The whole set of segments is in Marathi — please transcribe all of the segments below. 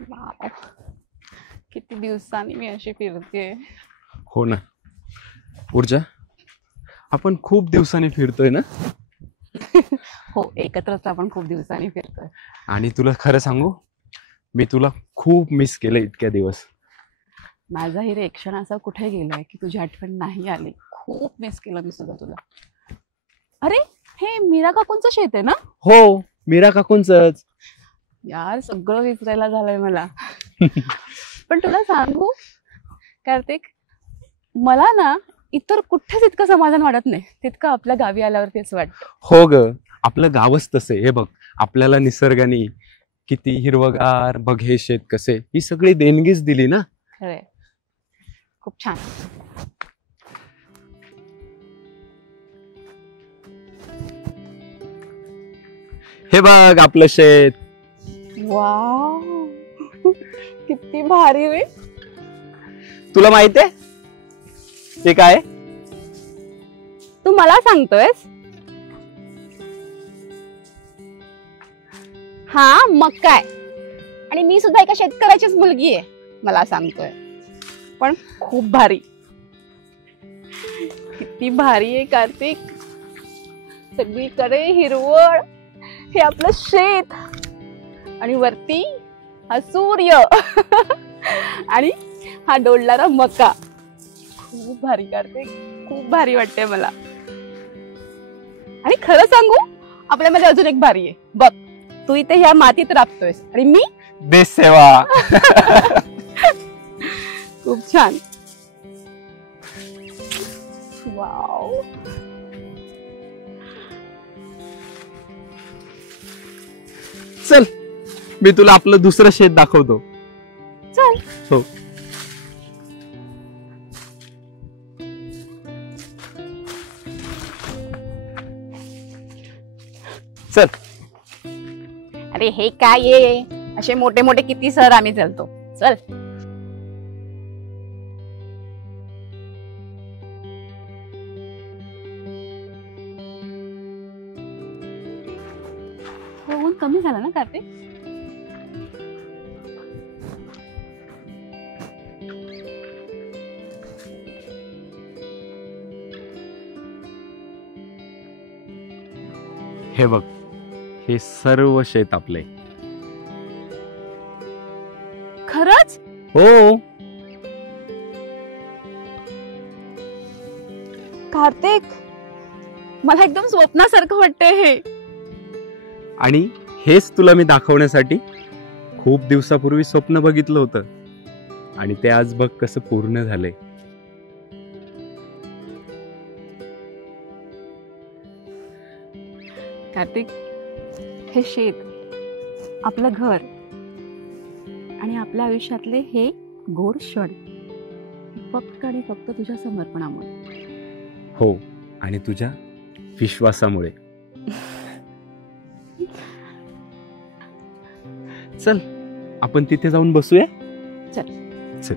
वाव, किती दिवसांनी मी अशी फिरते. हो ना ऊर्जा, आपण खूप दिवसांनी फिरतोय ना. हो, एकत्रच आपण खूप दिवसांनी फिरतोय. आणि तुला खरं सांगू, मी तुला खूप मिस केलं इतक्या दिवस. माझाही रे क्षण असा कुठे गेलाय की तुझी आठवण नाही आली. खूप मिस केलं मी सुद्धा तुला. अरे, हे मीरा काकूंचं शेत आहे ना? हो, मीरा काकूंचंच. यार, सगळं विसरायला झालंय मला. पण तुला सांगू कार्तिक, मला ना इतर कुठेच इतकं समाधान वाटत नाही तितकं आपल्या गावी आल्यावरती असं वाटतं. हो ग, आपलं गावच तसे. हे बघ, आपल्याला निसर्गाने किती हिरवगार, बघ हे शेत कसे, ही सगळी देणगीच दिली ना. खरंय, खूप छान. हे बघ आपलं शेत. वाव, किती भारी रे. तुला माहितीये ते काय? तू मला सांगतोयस? हा, मग काय. आणि मी सुद्धा एका शेतकऱ्याचीच मुलगी आहे, मला सांगतोय. पण खूप भारी, किती भारी आहे कार्तिक. सगळीकडे हिरवळ, हे आपलं शेत, आणि वरती हा सूर्य आणि हा डोलणारा मका. खूप भारी कार्तिक, खूप भारी वाटते मला. आणि खरं सांगू, आपल्यामध्ये अजून एक भारी आहे बघ. तू इथे ह्या मातीत राबतोयस आणि मी देश सेवा. खूप छान. वाव. चल, मी तुला आपलं दुसरं शेत दाखवतो. चल. हो. चल. अरे हे काय आहे, असे मोठे मोठे किती सर आम्ही चालतो. चल. ऊन कमी झालं ना कार्तिक? हे बघ, हे सर्व शेत आपले. खरंच? हो. कार्तिक, मला एकदम स्वप्नासारखं वाटतंय हे. आणि हेच तुला मी दाखवण्यासाठी खूप दिवसापूर्वी स्वप्न बघितलं होतं, आणि ते आज बघ कसं पूर्ण झालंय. कार्तिक, हे शेत, आपलं घर, आणि आपल्या आयुष्यातले हे गोड क्षण, फक्त आणि फक्त तुझ्या समर्पणामुळे. हो, आणि तुझ्या विश्वासामुळे. चल, आपण तिथे जाऊन बसूया. चल. चल.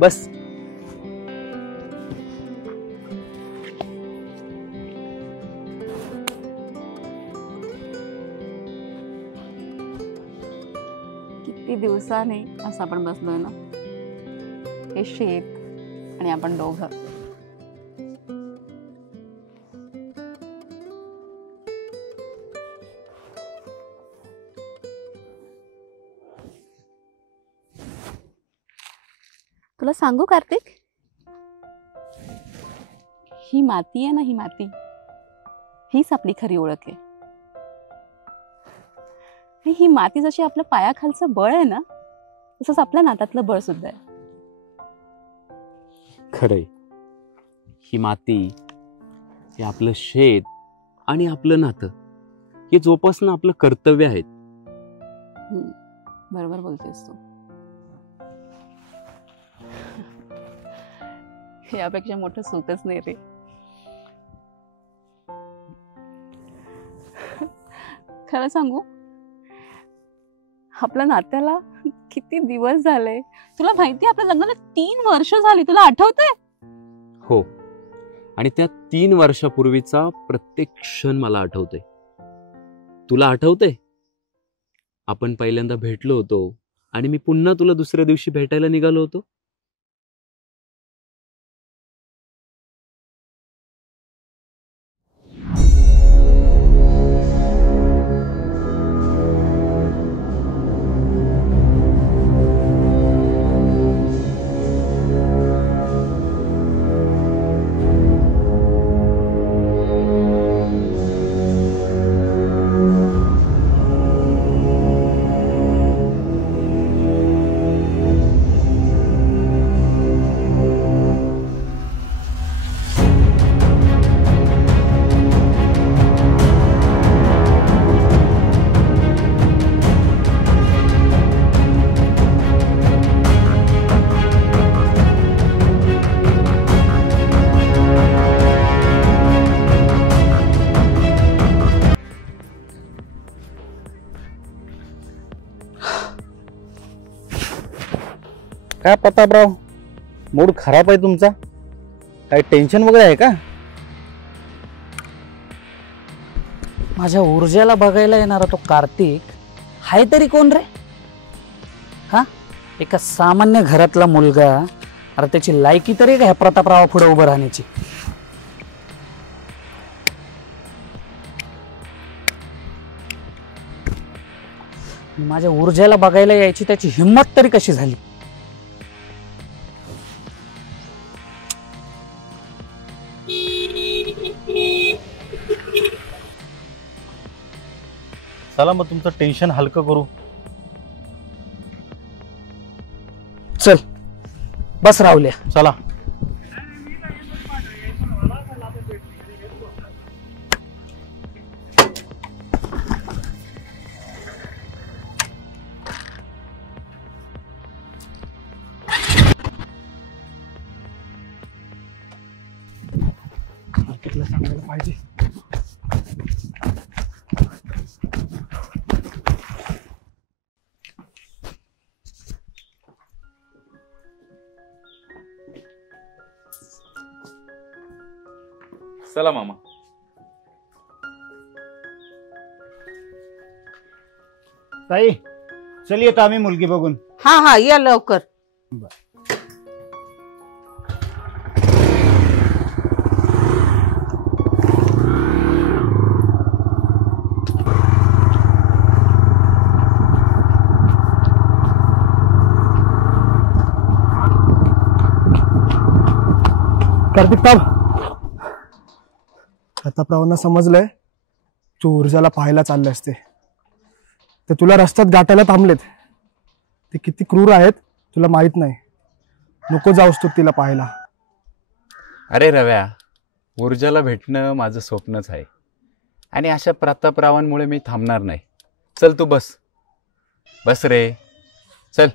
बस. किती दिवसाने असं आपण बसलोय ना, हे शेत आणि आपण दोघं. तुला सांगू कार्तिक, ही माती आहे ना, ही माती, हीच आपली खरी ओळख आहे. ही माती जशी आपल्या पायाखालचं बळ आहे ना, तसंच आपल्या नातातलं बळ सुद्धा आहे. खरंय, ही माती, हे आपलं शेत आणि आपलं नातं, हे जोपासणं आपलं कर्तव्य आहे. बरोबर बोलतेस तू. हे यापेक्षा मोठं सुखच नाही रे. खरं सांगू, आपल्या नात्याला किती दिवस झाले. तुला माहिती, आपल्या लग्नाला 3 वर्ष झाली. तुला आठवतंय? हो, आणि त्या 3 वर्षापूर्वीचा प्रत्येक क्षण मला आठवतोय. तुला आठवतंय? आपण पहिल्यांदा भेटलो होतो आणि मी पुन्हा तुला दुसऱ्या दिवशी भेटायला निघालो होतो. काय प्रतापराव, मूड खराब आहे तुमचा? काही टेन्शन वगैरे आहे का? माझ्या ऊर्जेला बघायला येणारा तो कार्तिक हाय तरी कोण रे? हा, एका सामान्य घरातला मुलगा. अरे त्याची लायकी तरी का ह्या प्रतापरावा पुढे उभं राहण्याची? माझ्या ऊर्जेला बघायला यायची त्याची हिंमत तरी कशी झाली? चला मग तुमचं टेन्शन हलकं करू. चल बस राहुल्या. चला. सांगायला पाहिजे. चला मामा. ताई चल, येतो आम्ही मुलगी बघून. हा हा, या लवकर. कार्तिक थांब. प्रतापरावांना समजलंय तू ऊर्जाला पाहायला चालले असते, ते तुला रस्त्यात गाठायला थांबलेत. ते किती क्रूर आहेत तुला माहित नाही. नको जाऊस तू तिला पाहायला. अरे रव्या, ऊर्जाला भेटणं माझं स्वप्नच आहे आणि अशा प्रतापरावांमुळे मी थांबणार नाही. चल तू बस. बस रे, चल.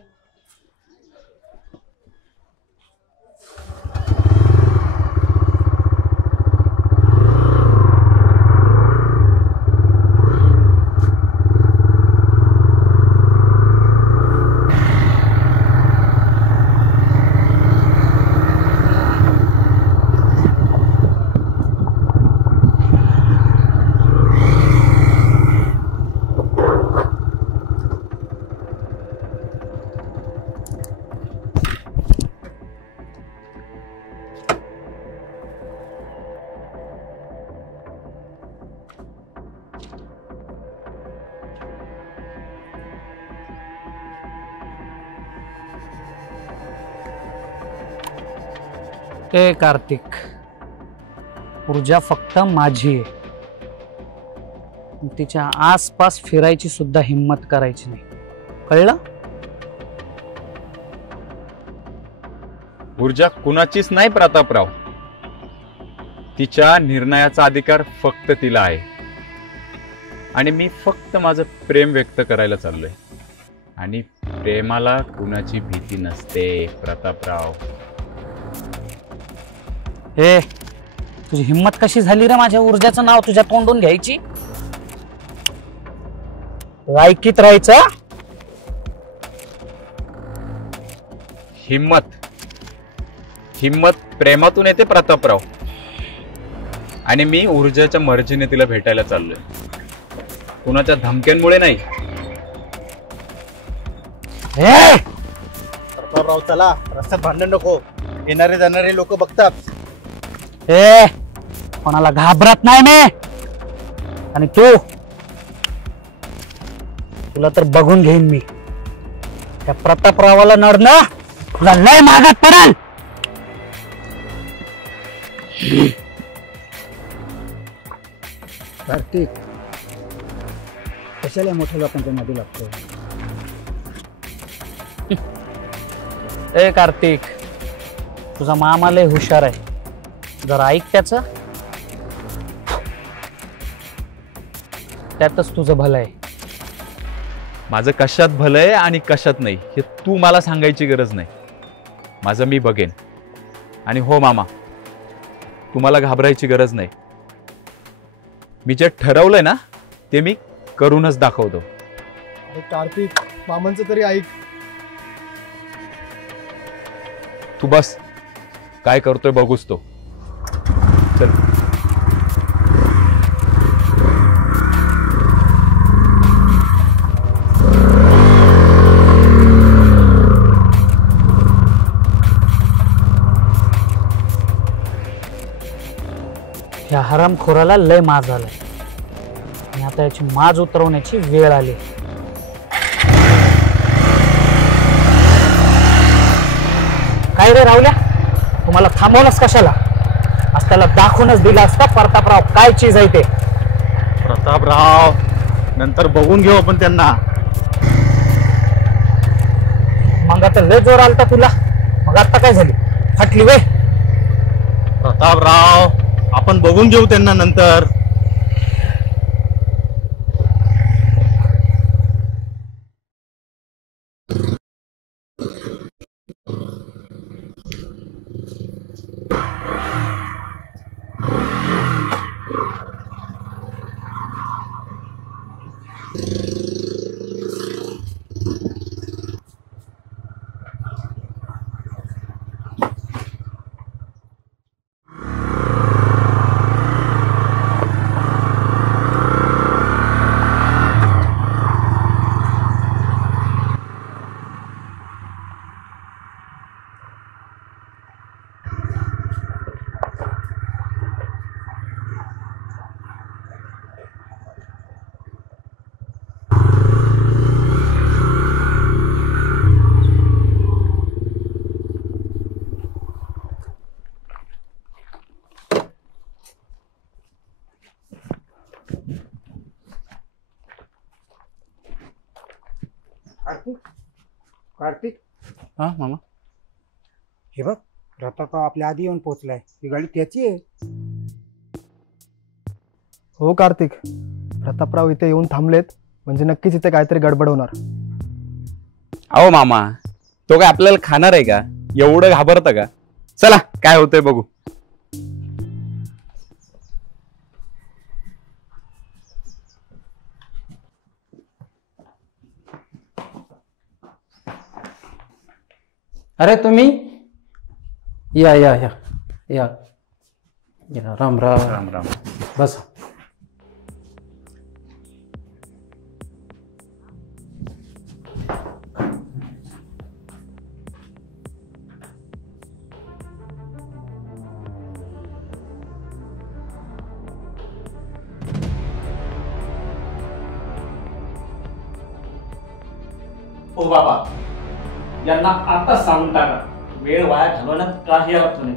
ए कार्तिक, ऊर्जा फक्त माझी आहे. तिच्या आसपास फिरायची सुद्धा हिम्मत करायची नाही, कळलं? ऊर्जा कुणाचीच नाही प्रतापराव. तिच्या निर्णयाचा अधिकार फक्त तिला आहे आणि मी फक्त माझं प्रेम व्यक्त करायला चाललोय. आणि प्रेमाला कुणाची भीती नसते प्रतापराव. हे तुझी हिम्मत कशी झाली रे माझ्या ऊर्जाचं नाव तुझ्या तोंडून घ्यायची? लायकीत राहायचं. हिम्मत हिम्मत प्रेमातून येते प्रतापराव. आणि मी ऊर्जाच्या मर्जीने तिला भेटायला चाललोय, कुणाच्या धमक्यांमुळे नाही. प्रतापराव चला, रस्त्यात भांडण नको, येणारे जाणारे लोक बघतात. कोणाला घाबरत नाही मी. आणि तुला तर बघून घेईन मी. त्या प्रतापरावाला नडणं तुला लय मागात पडेल. कार्तिक, कशाला मोठ्या लोकांच्या मध्ये लागतो? ए कार्तिक, तुझा मामा लय हुशार आहे, जरा ऐक त्याच. त्यातच तुझं भलं आहे. माझं कशात भलं आहे आणि कशात नाही हे तू मला सांगायची गरज नाही. माझं मी बघेन. आणि हो मामा, तुम्हाला घाबरायची गरज नाही. मी जे ठरवलंय ना ते मी करूनच दाखवतो. अरे कार्तिक, मामांचं तरी ऐक. तू बस, काय करतोय बघूच तो. चल. या हरामखोराला लय माज आलाय आणि आता याची माज उतरवण्याची वेळ आली. काय रे राहुल्या, तुम्हाला थांबवणच कशाला? आज त्याला दाखवूनच दिला असता प्रतापराव काय चीज आहे ते. प्रतापराव, नंतर बघून घेऊ आपण त्यांना. मग आता लय जोर आलता तुला, मग आता काय झाली? फाटली वे. प्रतापराव, आपण बघून घेऊ त्यांना नंतर. कार्तिक, हा मामा, हे बघ, प्रतापराव आपल्या आधी येऊन पोहोचलाय. ही गाडी त्याची आहे. हो कार्तिक, प्रतापराव इथे येऊन थांबलेत म्हणजे नक्कीच इथे काहीतरी गडबड होणार. अहो मामा, तो काय आपल्याला खाणार आहे का? एवढं घाबरतं का? चला, काय होतंय बघू. अरे तुम्ही या या या या या. राम राम. राम राम. बस. हो बाबा, यांना आता सांगून टाका, वेळ वाया घालवण्यात काही अर्थ नाही.